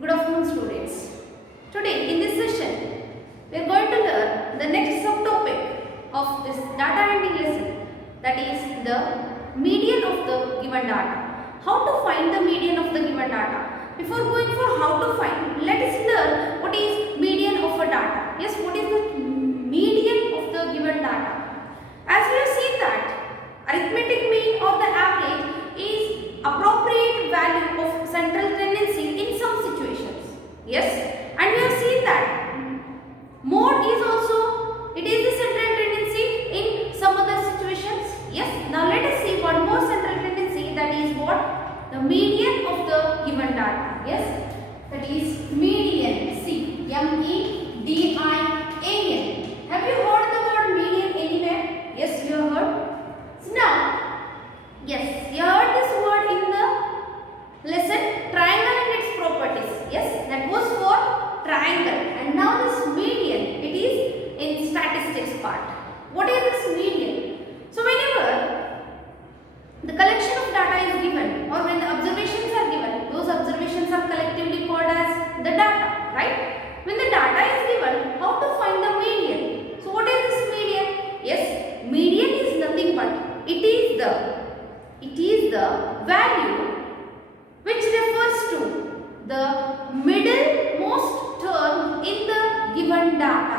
Good afternoon, students. Today in this session, we are going to learn the next subtopic of this data handling lesson, that is the median of the given data. How to find the median of the given data. Before going for how to find, let us learn what is median of a data. Yes, what is the median of the given data? As we have seen that arithmetic mean or the average is appropriate value of central tendency in some situations. Yes, and we have seen that mode is also, it is the central tendency in some other situations. Yes, now let us see one more central tendency, that is what? The median of the given data. Yes, that is median. See, MEDIAN. Have you heard the word median anywhere? Yes, you have heard. So now, yes, you heard this word in the lesson triangle and its properties. Yes, that was for triangle. And now this median, it is in statistics part. What is this median? So whenever the collection of data is given or when the observations are given, those observations are collectively called as the data, right? When the data is given, how to find the median? So what is this median? Yes, median is nothing but it is the value which refers to the middlemost term in the given data.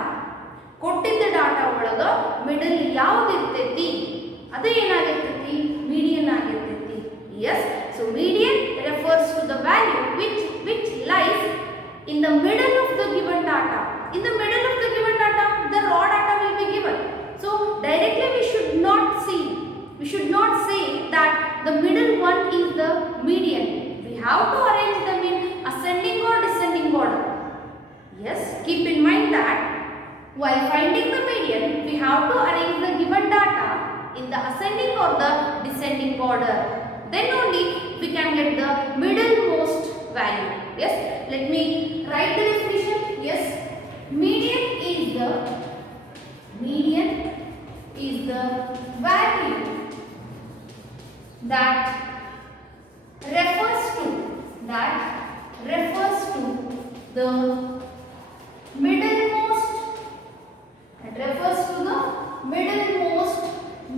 ಕೊಟ್ಟಿದ್ದ data ಒಳಗ middle ಯಾವುದು ಇರ್ತೈತಿ ಅದು ಏನಾಗಿರ್ತೈತಿ median ಆಗಿರ್ತೈತಿ. Yes, so median refers to the value which lies in the middle of the given data. In the middle of the given data, the raw data will be given. So directly we should not say that the middle one is the median. We have to arrange them in ascending or descending order. Yes, keep in mind that while finding the median, we have to arrange the given data in the ascending or the descending order. Then only we can get the middlemost value. Yes, let me write the definition. Yes, median is the value that refers to the middlemost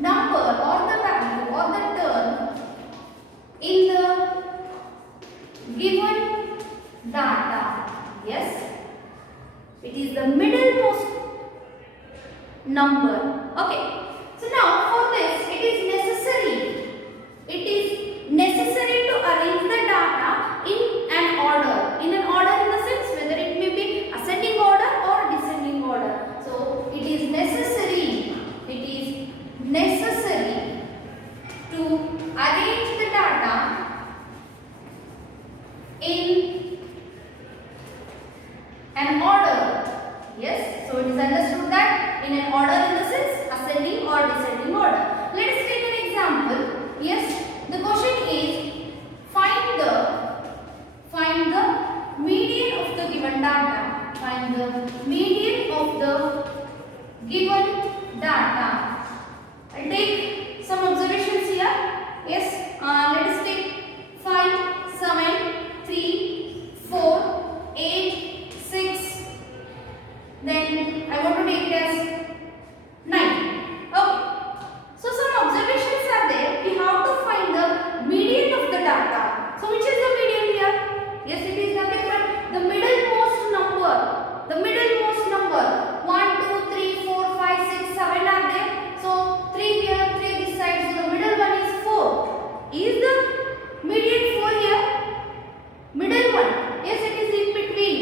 number or the value or the term in the given data. Yes, it is the middlemost number. Okay, so now for this it is necessary to arrange the data in an order in the sense whether it may be ascending order or descending order. So it is necessary to arrange the data in an order. Yes, so it is understood that in an order in the sense ascending or descending order. Let us take an example. Yes, the question is find the median of the given data. Find the median of the given data. I'll take some observations here. Yes, let us take 5, 7, 3, 4, 8, 6. Then I want to take it as 9. Okay. So some observations are there. We have to find the median of the data. So which is the median here? Yes, it is nothing but the middlemost number. The middlemost number. 1, 2, 3, 4, 5, 6, 7 are there. So 3 here, 3 this side. So the middle one is 4. Is the median 4 here? Middle one. Yes, it is in between.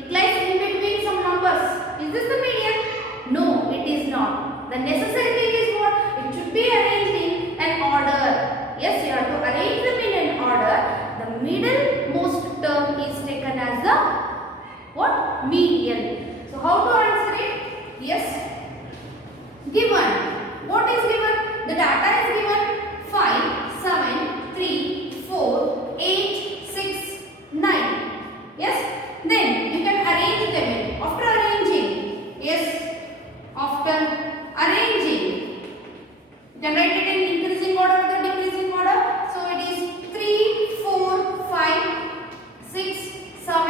It lies in between some numbers. Is this the median? No, it is not. The necessary thing is what? It should be arranged in an order. Yes, you have to arrange them in an order. The middlemost term is taken as the what? Median. So how to answer it? Yes. Given. What is given? The data is given 5, 7, 3, 4, 8, 6, 9. Yes. Then you can arrange them in. After arranging, you can write it in increasing order or the decreasing order. So it is 3, 4, 5, 6, 7,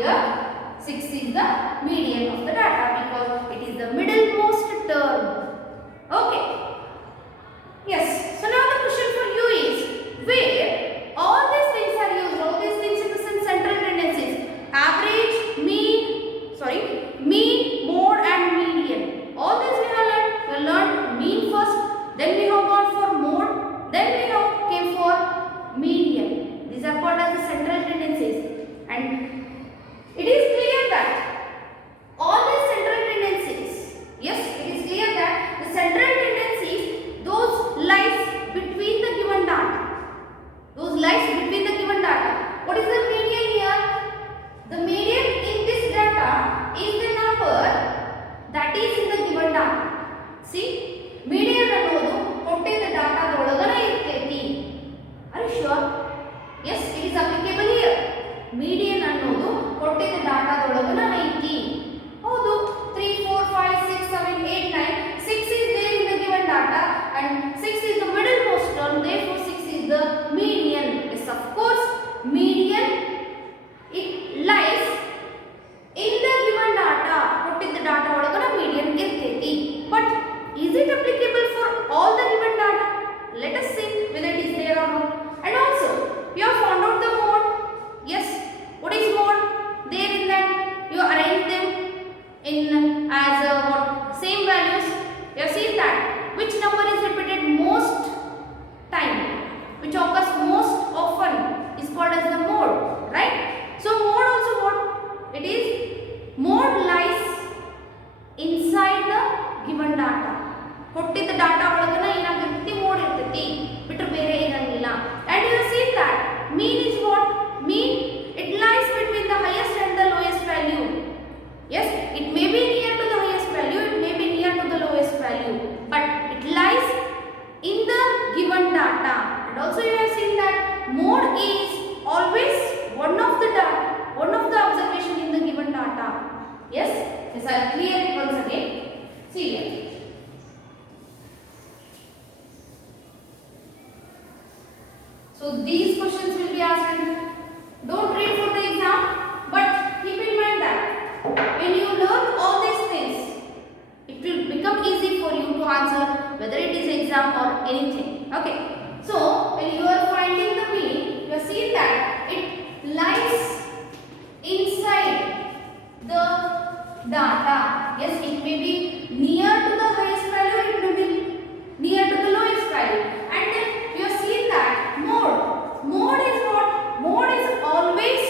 Here 6 is the median of the data because it is the middlemost term. Okay. Yes. So now the question for you is where all these things are used. All these things in the sense central tendencies. Average, mean, mode and median. All these we have learned. We have learned mean first. Then we have gone for mode. Then we have came for median. These are called as the central tendencies. And it is clear that all these central tendencies, yes, it is clear that the central tendencies, those lies between the given data. Those lies between the given data. What is the median here? The median in this data is the number that is in the given data. See, median ಅನ್ನೋದು ಕೊಟ್ಟಿದ್ದ ಡಾಟಾದೊಳಗನ ಇರ್ತೈತಿ. Are you sure? Yes, it is applicable here. Median ಅನ್ನೋದು ಕೊಟ್ಟಿದ್ದ ಡಾಟಾದೊಳಗನ ಐತಿ. ಹೌದು, 3, 4, 5, 6, 7, 8, 9. 6 is there in the given data and 6 is the middlemost term. Therefore, 6 is the median. Yes, of course, median it lies in the given data. ಕೊಟ್ಟಿದ್ದ data ಒಳಗನ median ಇರ್ತೈತಿ. But is it applicable for all the given data? Let us see whether it is there or not. And also, we have found out the mode. Yes, what is mode? There in that you arrange them in as what same values. You have seen that which number is repeated most time, which occurs most often is called as the mode, right? So mode also what? It is mode lies inside the given data. ಕೊಟ್ಟಿದ್ದ data ಒಳಗನ ಏನಾಗಿರ್ತೈತಿ mode ಇರ್ತೈತಿ ಬಿಟ್ರೆ ಬೇರೆ ಇರಂಗಿಲ್ಲ. And you have seen that mean is what? Mean it lies between the highest and the lowest value. Yes, it may be near to the highest value, it may be near to the lowest value, but it lies in the given data. And also you have seen that mode is always one of the observation in the given data. Yes, yes, I will clear it once again. See here. So these questions will be asked. Don't read for the exam, but keep in mind that when you learn all these things, it will become easy for you to answer whether it is exam or anything. Okay. So when you are finding the mean, you have seen that it lies inside the data. Yes, it may be near to the highest value, it may be near to the lowest value. And then you have seen that mode. Mode is what? Mode is always,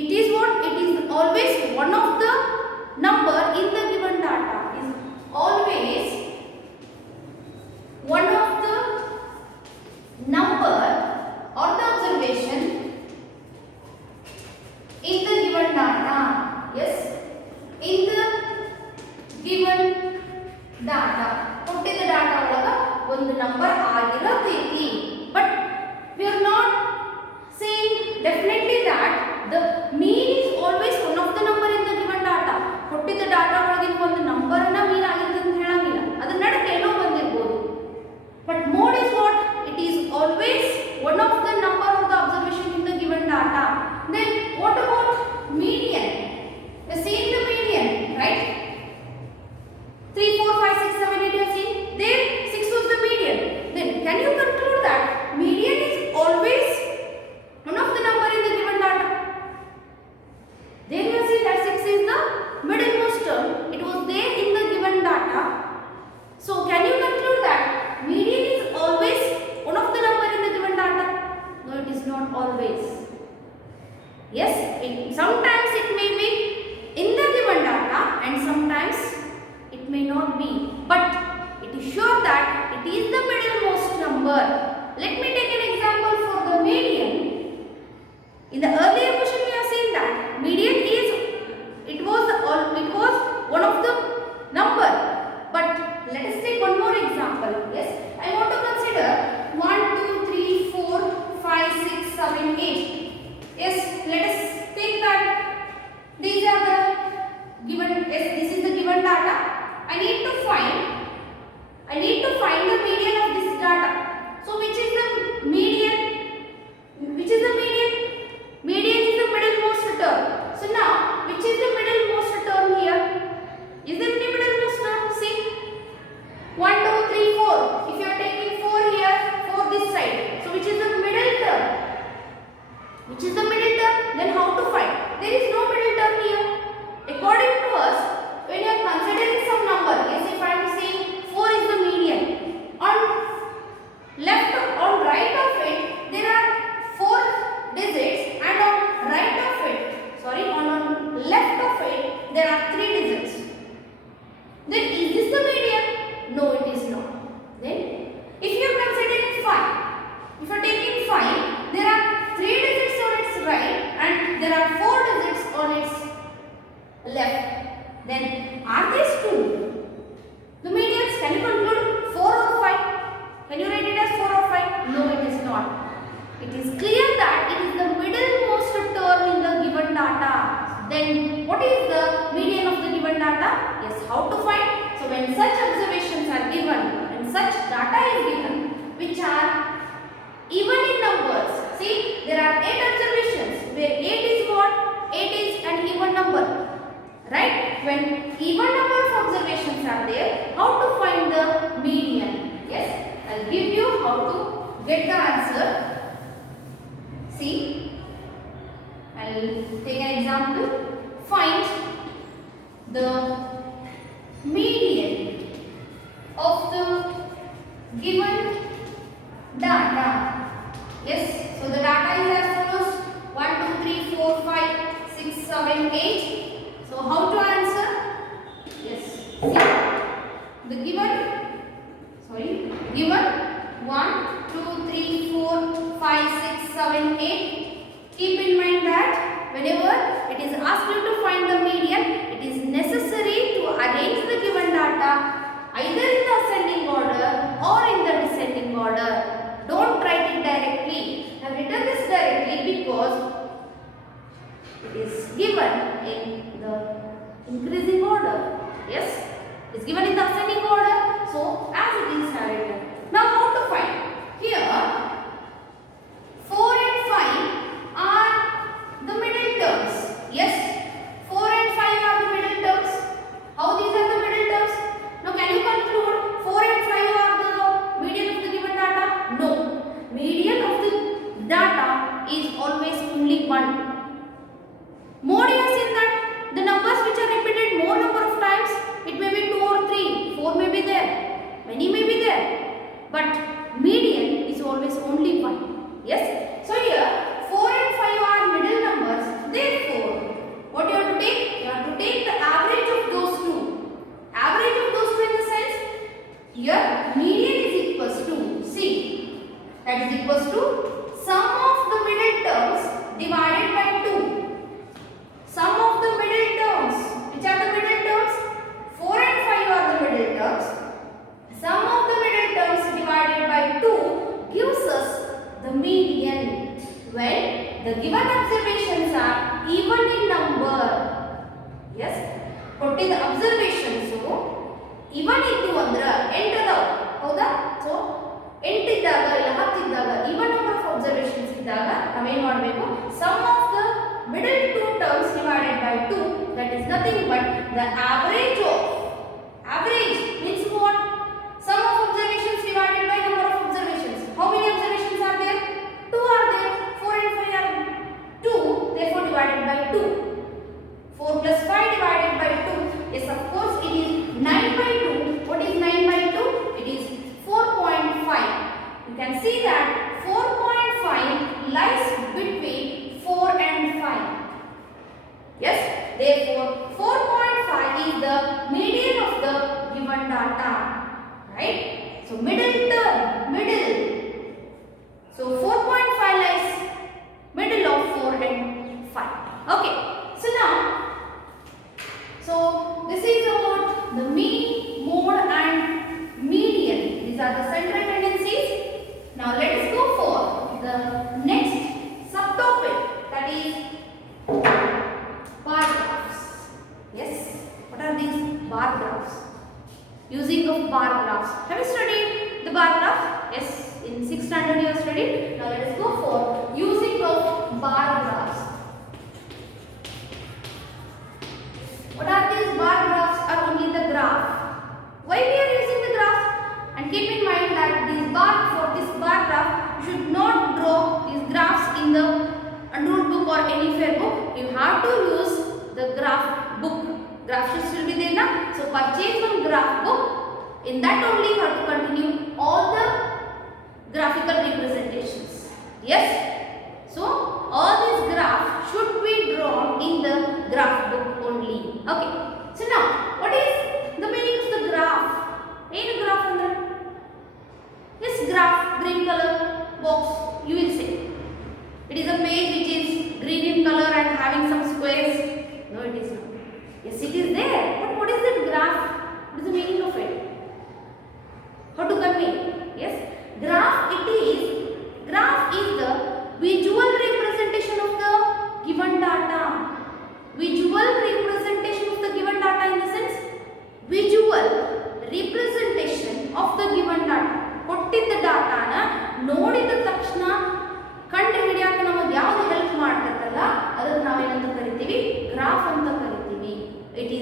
it is what? It is always one of the number in the given data. It is always one of the number or the observation in the given data. Yes, in the given data. ಕೊಟ್ಟಿದ್ದ data ಒಳಗ ಒಂದು number ಆಗಿರತೈತಿ. But we are not saying definitely that the mean is always one of the number in the given data. ಕೊಟ್ಟಿದ್ದ data ಒಳಗಿನ ಒಂದು number ಅನ್ನ ಮೀನ್ ಆಗಿರ್ತದೆ ಅಂತ ಹೇಳಂಗಿಲ್ಲ. ಅದರ ನಡುವೆ ಏನೋ ಬಂದಿರಬಹುದು. But mode is what? It is always one of the number of the observation in the given data. Then what about median? You see the median, right? 3, 4, 5, 6, 7, 8 you have seen. There 6 was the median. Then can you conclude that median is always one of the number in the given data? There you see that 6 is the middlemost term. It was there in the given data. So can you conclude that median is always one of the number in the given data? No, it is not always. Yes, sometimes it may be in the given data and sometimes it may not be. But it is sure that it is the middlemost number. Let me take an example for the median. In the earlier question we have seen that median is it was one of what is the median of the given data? Yes, how to find? So when such observations are given, when such data is given which are even in numbers. See, there are 8 observations where 8 is what? 8 is an even number. Right? When even number of observations are there, how to find the median? Yes, I'll give you how to get the answer. See, I'll take an example. Find the median of the given data. Yes, so the data is as follows: 1, 2, 3, 4, 5, 6, 7, 8. So how to answer? Yes, see, the given 1, 2, 3, 4, 5, 6, 7, 8. Keep in mind that whenever it is asked you to find the median, it is necessary to arrange the given data either in the ascending order or in the descending order. Don't write it directly. I have written this directly because it is given in the increasing order. Yes, it is given in the ascending order. So as it is written. Now how to find? Here 4 and 5 are the middle terms. Yes, 4 and 5 are the middle terms. How these are the middle terms? Now can you conclude 4 and 5 are the median of the given data? No. Median of the data is always only 1. More you have seen that the numbers which are repeated more number of times, it may be 2 or 3, 4 may be there, many may be there, but median is always only 1. Yes, so here 4 and 5 are middle numbers. Therefore, what you have to take? You have to take the average of those two. Average of those two in the sense, here median is equals to, see, that is equals to sum of the middle terms divided by 2. Sum of the middle terms. Which are the middle terms? 4 and 5 are the middle terms. Sum of the middle terms divided by 2 gives us the median when the given observations are even in number. Yes, ಕೊಟ್ಟಿದ್ದ observations even ಇತ್ತು ಅಂದ್ರೆ 8 ಅದಾವ, ಹೌದಾ? So 8 ಇದ್ದಾಗ ಇಲ್ಲ 10 ಇದ್ದಾಗ even number of observations ಇದ್ದಾಗ ನಾವೇನು ಮಾಡಬೇಕು? Sum of the middle two terms divided by 2, that is nothing but the average of, average means what? Sum of observations divided by number of observations. How many observations are there? 2 are there. 4 and 5 are 2, therefore divided by 2. 4 plus 5 divided by 2. Yes, of course it is 9 by 2. What is 9 by 2? It is 4.5. You can see that 4.5 lies between 4 and 5. Yes, therefore 4.5 is the median of the given data. Right? So middle term, middle. So 4.5 lies middle of 4 and 5. Okay. So now, so this is about the mean, mode and median. These are the central tendencies. Now let us go for the next subtopic, that is bar graphs. Yes, what are these bar graphs? Using of bar graphs. Have you studied the bar graph? Yes, in 6th standard you have studied. Now let us go for using of bar graphs. What are these bar graphs? Are only the graph. Why we are using the graph? And keep in mind that this bar graph, you should not draw these graphs in the ruled book or any fair book. You have to use the graph book. Graph sheets will be there now. So purchase one graph book. In that only you have to continue all the graphical representations. Yes. So all these graphs should be drawn in the graph book only. Okay. So now what is the meaning of the graph? Any graph under? Yes, graph, green color box. You will say it is a page which is green in color and having some squares. No, it is not. Yes, it is there. But what is that graph? What is the meaning of it? How to convey? Yes, graph is the visual representation of the given data. Visual representation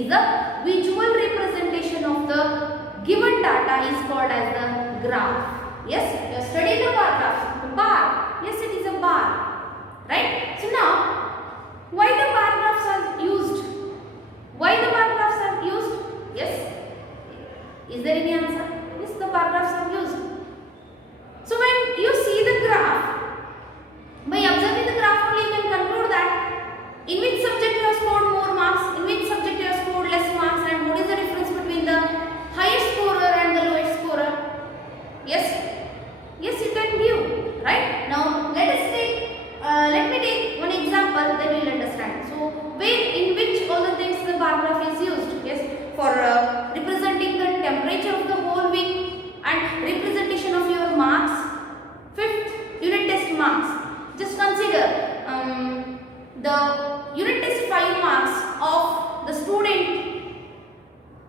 means the visual representation of the given data is called as the graph. Yes, you are studying the bar graph. The bar, yes, it is a bar, right? So now, why the bar graphs are used? Why the bar graphs are used? Yes, is there any answer? Yes, the bar graphs are used. So when you see the graph, by observing the graph only you can conclude that in which subject you have scored more marks, in which subject you have scored less marks, and what is the difference between the highest scorer and the lowest scorer. Yes, yes, you can view, right? Now let me take one example, then you will understand. So in which all the things the bar graph is used? Yes, for representing the temperature of the whole week and representation of your marks. Fifth, unit test marks. Just consider the unit test 5 marks of the student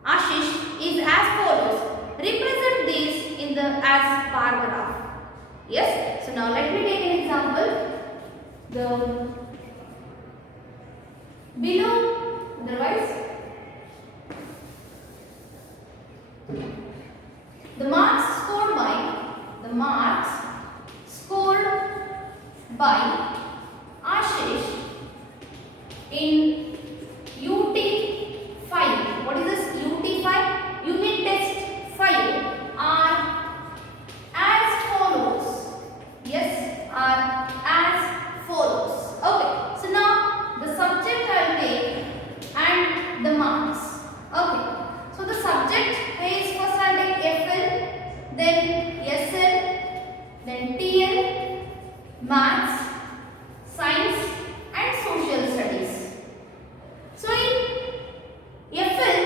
Ashish is as follows. Represent these in the as bar graph. Yes. So now let me take an example. The below, otherwise the marks scored by Ashish in UT 5. What is this UT 5? Unit test 5 are as follows. Yes, are as follows. Okay, so now the subject I will take and the marks. Okay, so the subject is first I will take FL, then SL, then TL, maths, science and social studies. So in FL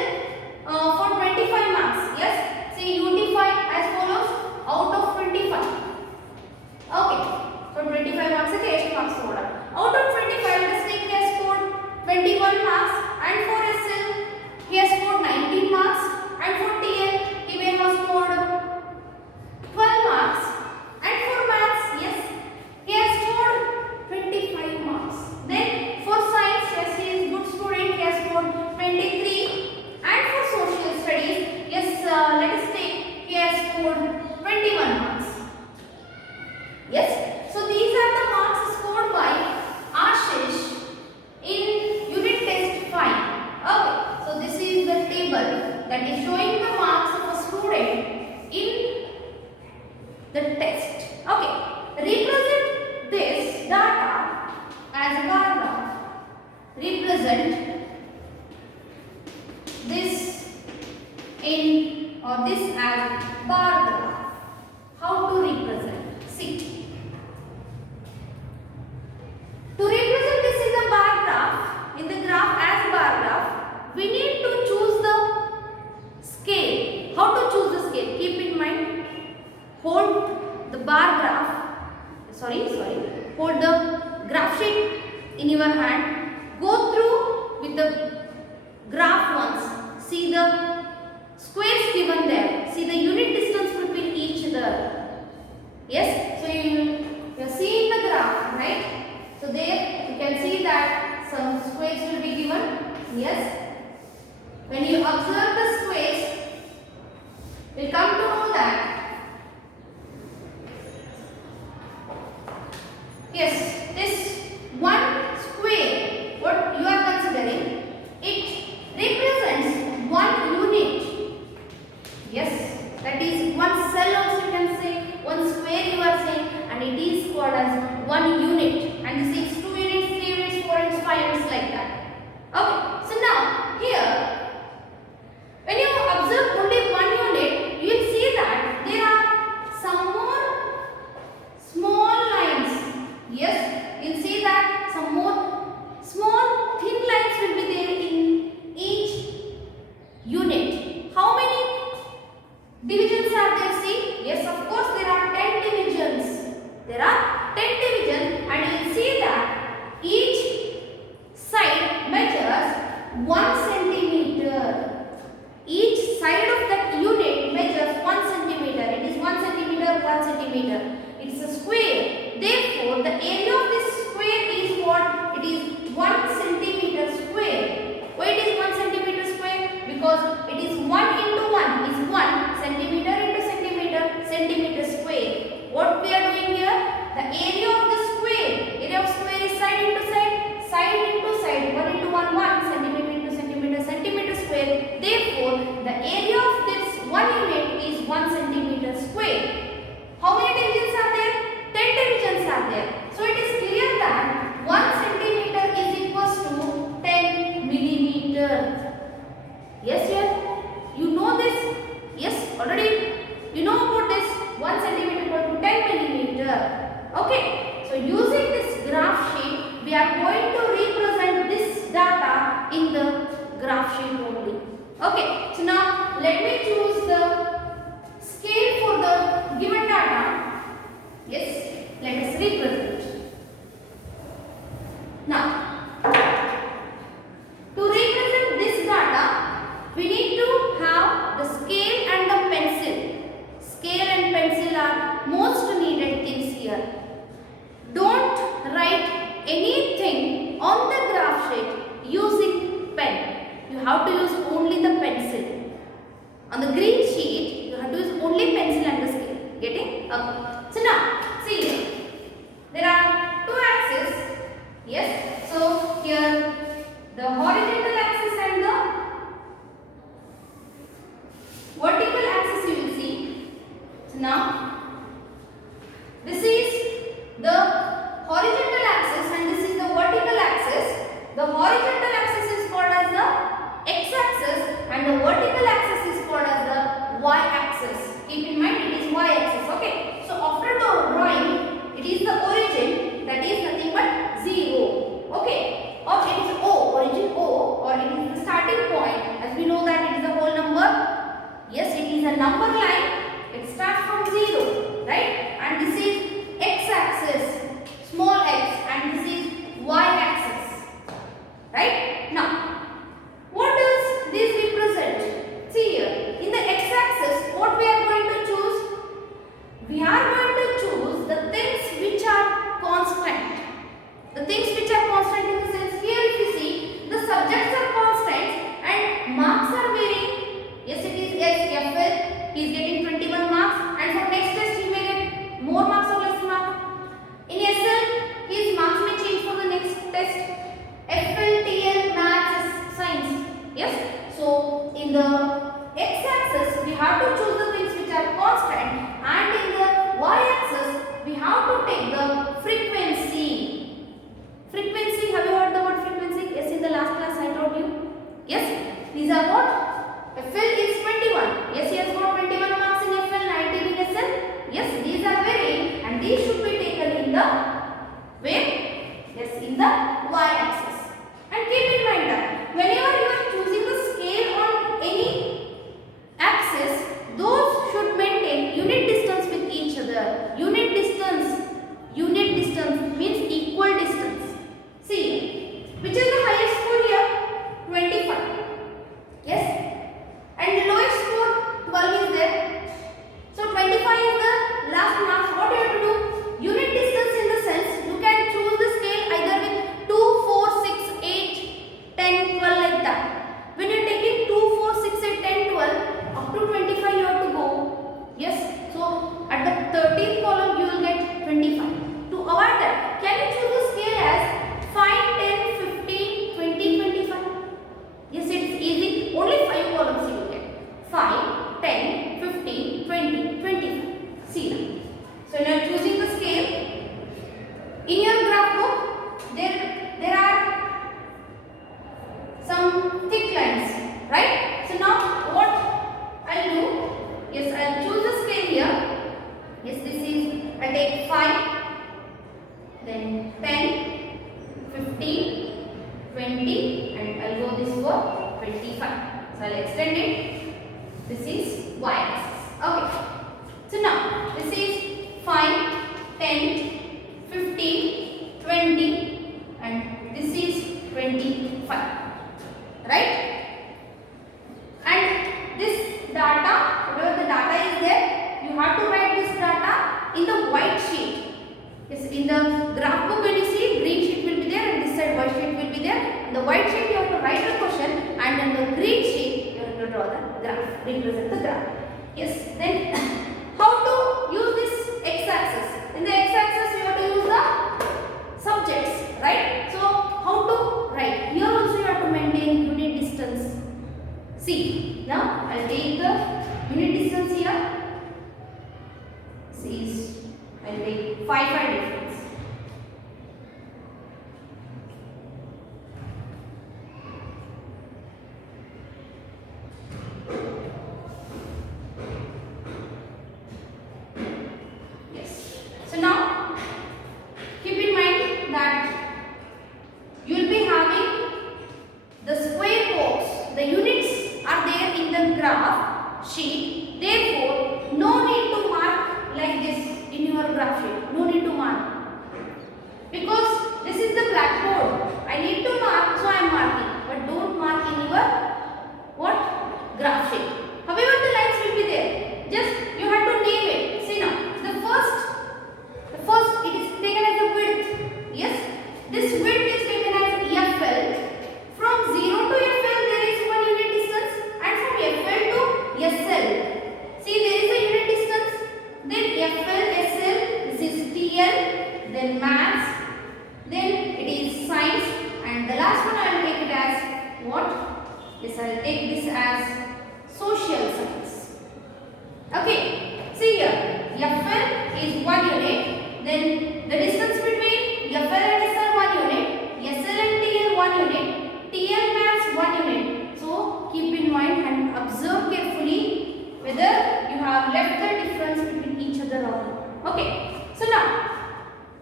for 25 marks, yes, say UT5 as follows out of 25. Okay, so 25 marks is 8 marks total. Out of 25, let us take he has scored 21 marks, and for SL he has scored 19 marks, and for TL he may have scored 12 marks, and for maths, yes, he has scored 25 marks. Then for science, yes, he is good student, he has scored 23, and for social studies, yes, let us take he has scored 21 marks. Yes, so these are the marks scored by Ashish in unit test 5. Okay, so this is the table that is showing the marks of a student in the test. Okay, represent this data as a bar graph. Represent this in or this as bar graph. How to represent? See. To represent this in the bar graph, in the graph as bar graph, we need to choose the scale. How to choose the scale? Keep in mind, hold the bar graph, hold the graph sheet in your hand, go through with the graph once, see the squares given there, see the unit distance between each other. Yes, so you are seeing the graph, right? So there you can see that some squares will be given. Yes. When you observe the squares, you will come to know that yes, this one square, what you are considering, it represents one unit. Yes, that is one cell also you can say, one square you are saying, and it is called as one unit. And this is 2 units, 3 units, 4 units, 5 units like that. Okay, so now here, when you observe only one unit, you will see that there are some more small lines. Yes, you will see that some more small thin lines will be there in each unit. How many divisions are there? See, yes, of course there are 10 divisions. There are 10 divisions, and you will see that each side measures 1 centimeter. Each side of that unit measures 1 centimeter. It is 1 centimeter, 1 centimeter. It is a square. Therefore, the area of this square is what? It is 1 centimeter square. Why it is 1 centimeter square? Yes, yes. You know this? Yes, already you know about this. 1 centimeter equal to 10 millimeter. Okay. So using this graph sheet, we are going to represent this data in the graph sheet only. Okay. So now let me choose the scale for the given data. Yes. Let us represent. Now, to represent this data, we need to have the scale and the pencil. Scale and pencil are most needed things here. Don't write anything on the graph sheet using pen. You have to use only the pencil. On the green sheet, you have to use only pencil and the scale. Getting? Okay. So now, see here. There are two axes. Yes. So here the horizontal axis and the vertical axis you will see. So now this is the horizontal axis and this is the vertical axis. The horizontal axis is called as the x-axis and the vertical axis is called as the y-axis. Keep in mind it is y-axis. Okay. So after the drawing, it is the origin, that is nothing but 0. Okay. Or it is O, origin O, or it is the starting point. As we know that it is a whole number. Yes, it is a number line. It starts from 0, right? And this is x-axis, small x, and this is y-axis, right? Now, what does this represent? See here, in the x-axis, what we are going to choose? We are going to choose the things which are constant. The things which are constant in the sense, here if you see, the subjects are constant and marks are varying. Yes, it is FL, he is getting 21 marks, and for next test he may get more marks or less marks. In SL, his marks may change for the next test. FL, TL, maths, science. Yes, so in the x-axis, we have to choose the things which are constant, and in the y-axis, we have to take the frequency. Frequency, have you heard the word frequency? Yes, in the last class I told you. Yes, these are what? FL is 21. Yes, he has got 21 marks in FL, 19 in SL. Yes, these are varying and these should be taken in the where? Yes, in the y-axis. And keep in mind that whenever you are choosing the scale on any axis, those should maintain unit distance with each other. Unit distance means equal distance. See, which is the highest score here? 25. Yes. And the lowest score 12 is there. So 25 is the last marks. What you have to do? Unit distance in the sense you can choose the scale either with 2, 4, 6, 8, 10, 12 like that. When you are taking 2, 4, 6, 8, 10, 12 up to 25 you have to go. Yes. So at the 13th column you will get 25. To avoid that, can you choose the scale as 5, 10, 15, 20, 25? Yes, it is easy. Only 5 columns you will get. 5, 10, 15, 20, 25. See now. So when you are choosing the scale, in your graph book, there are some thick lines, right? So now what I will do? Yes, I will choose the scale here. Yes, this is, I take 5, then 10, 15, 20, and I will go this for 25. So I will extend it. This is y-axis. Okay. So now this is 5, 10, 15, 20, and this is 25. Right? And this data, whatever the data is there, you have to write this data in the white sheet. Yes, in the graph book when you see, green sheet will be there and this side white sheet will be there. In the white sheet you have to write the question and in the green sheet you have to draw the graph, represent the graph. Yes, then how to use this x-axis? In the x-axis you have to use the subjects, right? So how to write? Here also you have to maintain unit distance. See, now I will take the unit distance here. See, I will take 5 difference. Yes, I will take this as social science. Okay, see here, FL is 1 unit, then the distance between FL and SL 1 unit, SL and TL 1 unit, TL max 1 unit. So keep in mind and observe carefully whether you have left the difference between each other or not. Okay, so now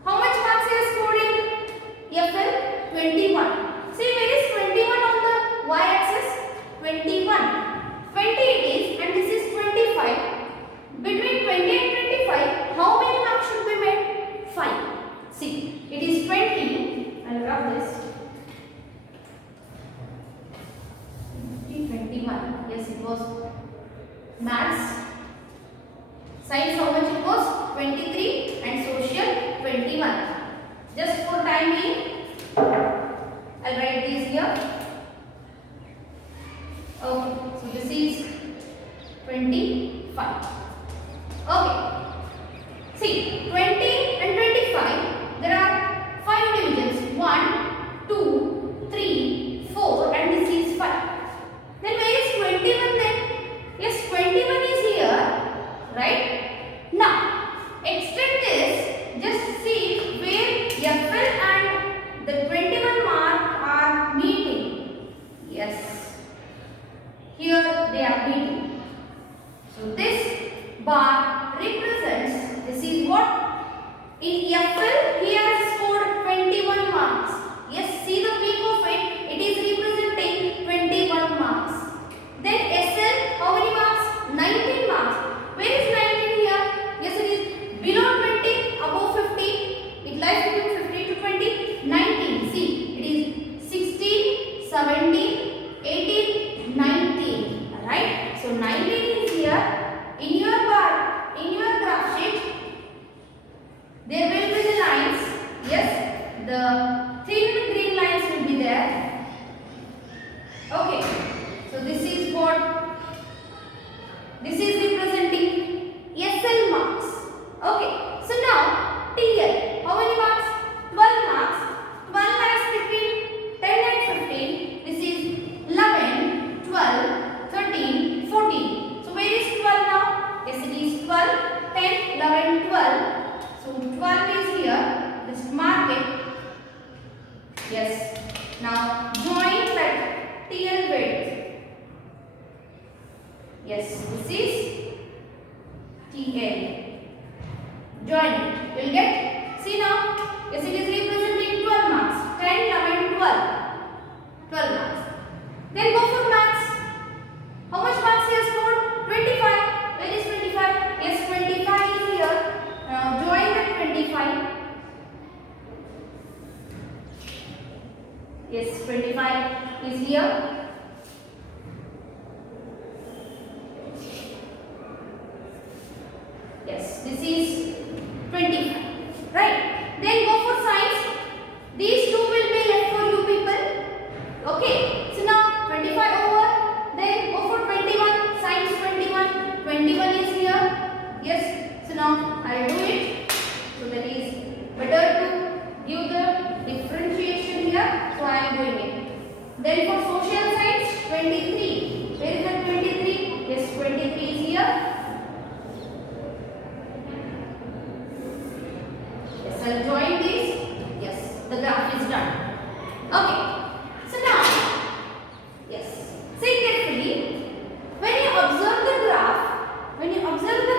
how much marks he has scored in FL? 21. See, where is 21 on the y-axis? 21. 20 it is and this is 25. Between 20 and 25, how many marks should be made? 5. See, it is 20. I will rub this. 21. Yes, it was maths. Science, how much it was? 23 and social 21. Just for time being, I'll write these here. Okay, so this is 25. Okay, see 20 and 25, there are 5 divisions, 1, 2, 3, 4 and this is 5. Then where is 21 then? Yes, 21 is here, right? Now, extend this, just see where FL and the 21 mark are meeting. Yes, here they are meeting. So this bar represents, this is what? In FL, he has scored 21 marks. Yes, see the peak of it, it is representing 21 marks. Then SL, how many marks? 19 marks. Where is 19 here? Yes, it is below 20, above 15. It lies between 15 to 20. 19. See, it is 16, 17, 18, 19. Alright. So 19 is here. In your bar, in your graph sheet, there will be the lines. Yes, the thin green lines will be there. Okay. So this is what? This is representing SL marks. Okay. So now TL. How many marks? 12 marks. 12 lies between 10 and 15. This is 11, 12, 13, 14. So where is 12 now? Yes, it is 12, 10, 11, 12. So 12 is here. Just mark it. Yes. Now join that TL width. Yes, this is TL. Join it. You will get, see now, yes, it is representing 12 marks. 10, 11, 12. 12 marks. Then go for maths. How much marks he has scored? 25. Where is 25? Yes, 25 is here. Now join that 25. Yes, 25 is here. Yes, this is 25. Right. Then go for science. These two will be left for you people. Okay. So now 25 over. Then go for 21. Science 21. 21 is here. Yes. So now I will do it. So that is better to give the differentiation here. So I am doing it. Then for social science 23. Where is that 23? Yes, 23 is here. Yes, I'll join this. Yes, the graph is done. Okay. So now, yes, see carefully. When you observe the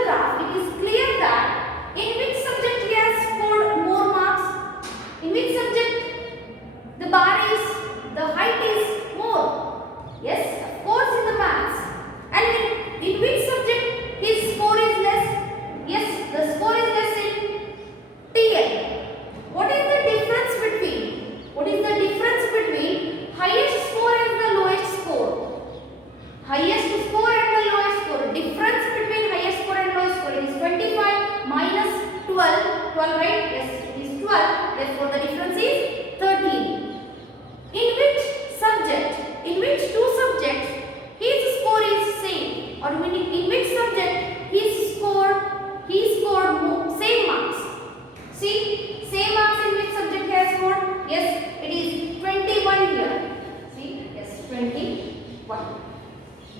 graph, it is clear that in which subject he has scored more marks. In which subject the bar is, the height is more. Yes, of course.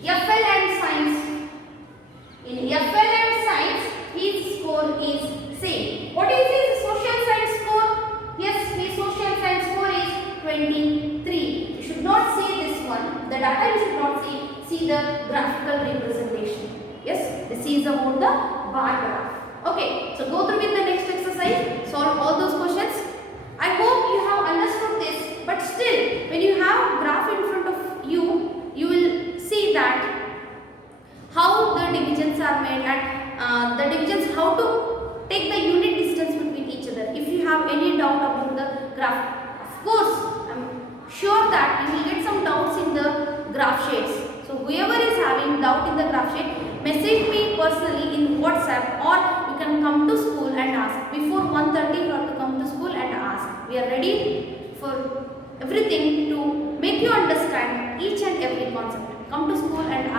FL and Science. In FL and Science, his score is same. What is his social science score? Yes, his social science score is 23. You should not see this one. The data you should not see. See the graphical representation. Yes, this is about the bar graph. Okay, so go through with the next exercise. Solve all those questions. I hope you have understood this. But still, when you have graph in front of you, you will see that how the divisions are made and the divisions, how to take the unit distance between each other. If you have any doubt about the graph, of course, I am sure that you will get some doubts in the graph shades. So whoever is having doubt in the graph shade, message me personally in WhatsApp, or you can come to school and ask. Before 1:30 you have to come to school and ask. We are ready for everything to make you understand each and every concept. Come to school and